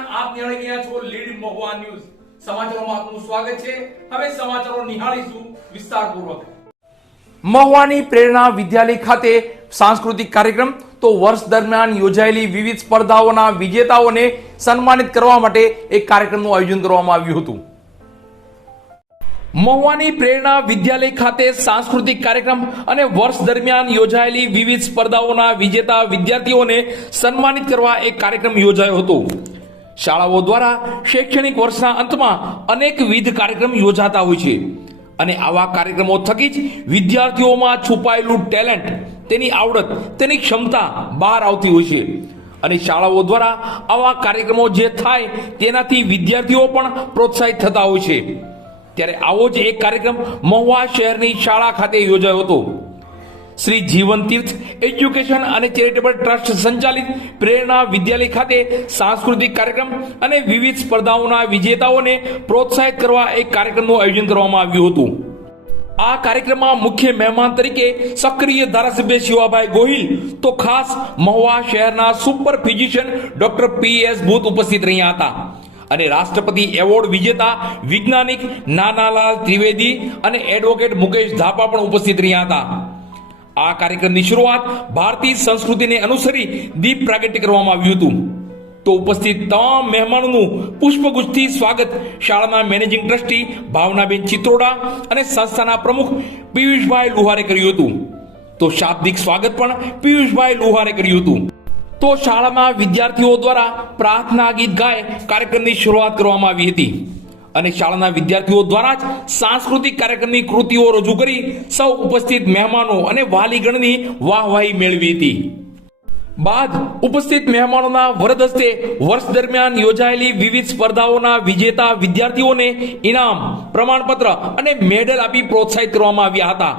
નમસ્કાર, આપ નિહાળી રહ્યા છો લીડ મહુવા ન્યૂઝ. સમાચારોમાં આપનું સ્વાગત છે. હવે સમાચારો નિહાળીશું વિસ્તારપૂર્વક. મહુવાની પ્રેરણા વિદ્યાલય ખાતે સાંસ્કૃતિક કાર્યક્રમ. તો વર્ષ દરમિયાન યોજાયેલી વિવિધ સ્પર્ધાઓના વિજેતાઓને સન્માનિત કરવા માટે એક કાર્યક્રમનું આયોજન કરવામાં આવ્યું હતું. મહુવાની પ્રેરણા વિદ્યાલય ખાતે સાંસ્કૃતિક કાર્યક્રમ અને વર્ષ દરમિયાન યોજાયેલી વિવિધ સ્પર્ધાઓના વિજેતા વિદ્યાર્થીઓને સન્માનિત કરવા એક કાર્યક્રમ યોજાયો હતો. શાળાઓ દ્વારા શૈક્ષણિક વર્ષના અંતમાં અનેકવિધ કાર્યક્રમ યોજાતા હોય છે અને આવા કાર્યક્રમો થકી જ વિદ્યાર્થીઓમાં છુપાયેલું ટેલેન્ટ, તેની આવડત, તેની ક્ષમતા બહાર આવતી હોય છે અને શાળાઓ દ્વારા આવા કાર્યક્રમો જે થાય તેનાથી વિદ્યાર્થીઓ પણ પ્રોત્સાહિત થતા હોય છે. ત્યારે આવો જ એક કાર્યક્રમ મહુવા શહેરની શાળા ખાતે યોજાયો હતો. શ્રી જીવન તીર્થ એજ્યુકેશન અને ચેરિટેબલ ટ્રસ્ટ સંચાલિત પ્રેરણા વિદ્યાલય ખાતે સાંસ્કૃતિક કાર્યક્રમ અને વિવિધ સ્પર્ધાઓના વિજેતાઓને પ્રોત્સાહિત કરવા એક કાર્યક્રમનું આયોજન કરવામાં આવ્યું હતું. આ કાર્યક્રમમાં મુખ્ય મહેમાન તરીકે સક્રિય ધારાસભ્ય શિવાભાઈ ગોહિલ તો ખાસ મહુવા શહેરના સુપર ફિઝિશિયન ડોક્ટર PS બુધ ઉપસ્થિત રહ્યા હતા અને રાષ્ટ્રપતિ એવોર્ડ વિજેતા વૈજ્ઞાનિક નાનાલાલ ત્રિવેદી અને એડવોકેટ મુકેશ ધાપા પણ ઉપસ્થિત રહ્યા હતા. આ કાર્યક્રમની શરૂઆત ભારતીય સંસ્કૃતિને અનુસરી દીપ પ્રાગટ્ય કરવામાં આવ્યું હતું. તો ઉપસ્થિત તમામ મહેમાનોનું પુષ્પગુચ્છથી સ્વાગત શાળાના મેનેજિંગ ટ્રસ્ટી ભાવનાબેન ચિત્રોડા અને સંસ્થાના પ્રમુખ પિયુષભાઈ લુહારે કર્યું હતું. તો શાબ્દિક સ્વાગત પણ પિયુષભાઈ લુહારે કર્યું હતું. તો શાળાના વિદ્યાર્થીઓ દ્વારા પ્રાર્થના ગીત ગાય કાર્યક્રમની શરૂઆત કરવામાં આવી હતી અને શાળાના વિદ્યાર્થીઓ દ્વારા જ સાંસ્કૃતિક કાર્યક્રમની કૃતિઓ રજૂ કરી સૌ ઉપસ્થિત મહેમાનો અને વાલીગણની વાહવાહી મેળવી હતી. બાદ ઉપસ્થિત મહેમાનોના વરદ હસ્તે વર્ષ દરમિયાન યોજાયેલી વિવિધ સ્પર્ધાઓના વિજેતા વિદ્યાર્થીઓને ઇનામ, પ્રમાણપત્ર અને મેડલ આપી પ્રોત્સાહિત કરવામાં આવ્યા હતા.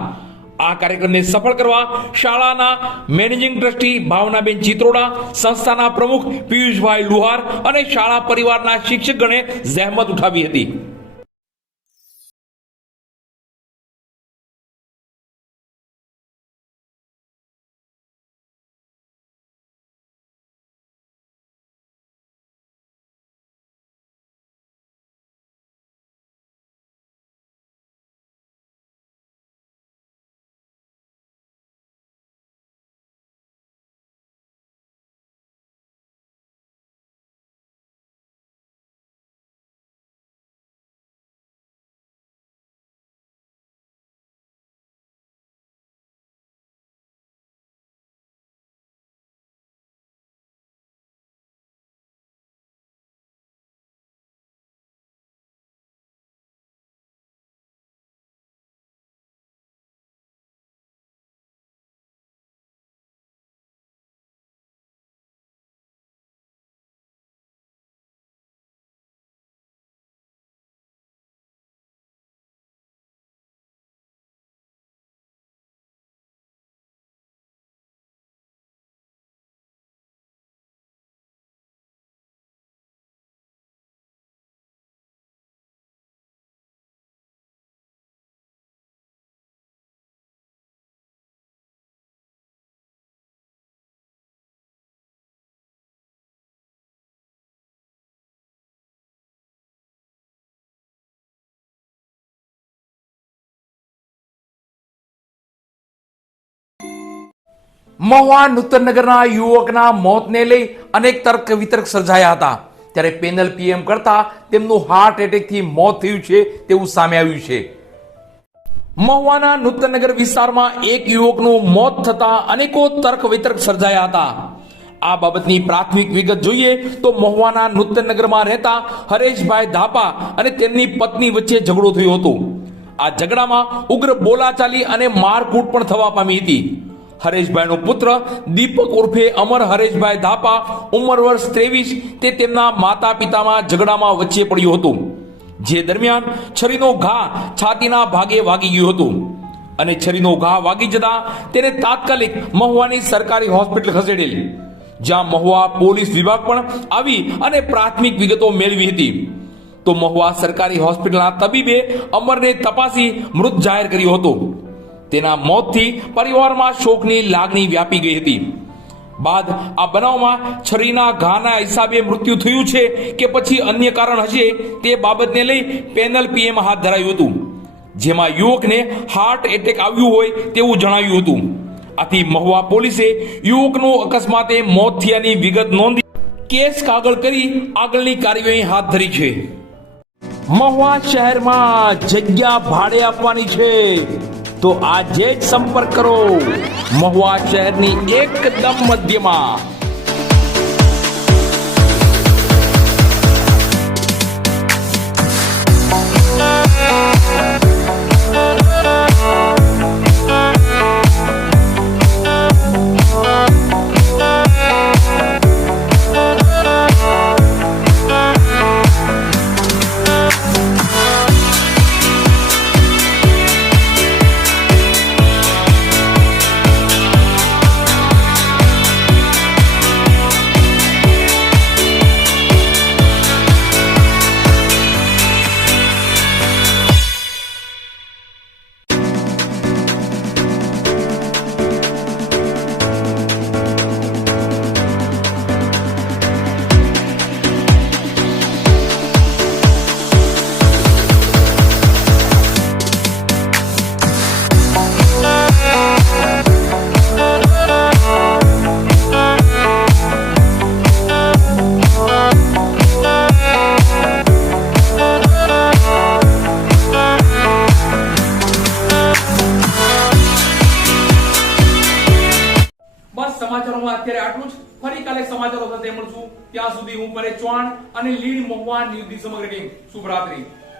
આ કાર્યક્રમને સફળ કરવા શાળાના મેનેજિંગ ટ્રસ્ટી ભાવનાબેન ચિત્રોડા, સંસ્થાના પ્રમુખ પિયુષભાઈ લુહાર અને શાળા પરિવારના શિક્ષકગણે જહેમત ઉઠાવી હતી. મહુવા નૂતનનગરના યુવકના મોતને લઈ અનેક તર્ક વિતર્ક સર્જાયા હતા. ત્યારે પેનલ PM કરતા તેમનું હાર્ટ એટેકથી મોત થયું છે તેવું સામે આવ્યું છે. મહુવાના નૂતનનગર વિસ્તારમાં એક યુવકનું મોત થતા અનેકો તર્ક વિતર્ક સર્જાયા હતા. આ બાબતની પ્રાથમિક વિગત જોઈએ તો મહુવાના નૂતનનગરમાં રહેતા હરેશભાઈ ધાપા અને તેમની પત્ની વચ્ચે ઝઘડો થયો હતો. આ ઝઘડામાં ઉગ્ર બોલાચાલી અને મારકૂટ પણ થવા પામી હતી. હરેશભાઈનો પુત્ર દીપક ઉર્ફે અમર હરેશભાઈ ધાપા, ઉંમર વર્ષ 23, તે તેમના માતા પિતામાં ઝઘડામાં વચ્ચે પડ્યો હતો. જે દરમિયાન છરીનો ઘા છાતીના ભાગે વાગી ગયો હતો અને છરીનો ઘા વાગી જતા તેને તાત્કાલિક મહુવાની સરકારી હોસ્પિટલ ખસેડેલ, જ્યાં મહુવા પોલીસ વિભાગ પણ આવી અને પ્રાથમિક વિગતો મેળવી હતી. તો મહુવા સરકારી હોસ્પિટલના તબીબે અમરને તપાસી મૃત જાહેર કર્યો હતો. તેના મોતથી પરિવારમાં શોકની લાગણી વ્યાપી ગઈ હતી. બાદ આ બનાવમાં છરીના ઘાના હિસાબે મૃત્યુ થયું છે કે પછી અન્ય કારણ હશે તે બાબતને લઈ પેનલ પીએમ હાથ ધરાયું હતું, જેમાં યુવકને હાર્ટ એટેક આવ્યું હોય તેવું જણાવ્યું હતું. આથી મહુવા પોલીસે યુવકનું અકસ્માતે મોત થયાની વિગત નોંધી કેસ કાગળ કરી આગળની કાર્યવાહી હાથ ધરી છે. મહુવા શહેરમાં જગ્યા ભાડે આપવાની છે તો આજે જ સંપર્ક કરો. મહુવા શહેરની એકદમ મધ્યમાં. સમાચારોમાં અત્યારે આટલું જ. ફરી કાલે સમાચારો સાથે મળશું. ત્યાં સુધી હું પરેશ ચૌહાણ અને લીડ મહુવા ન્યૂઝની સમગ્ર ટીમ શુભરાત્રી.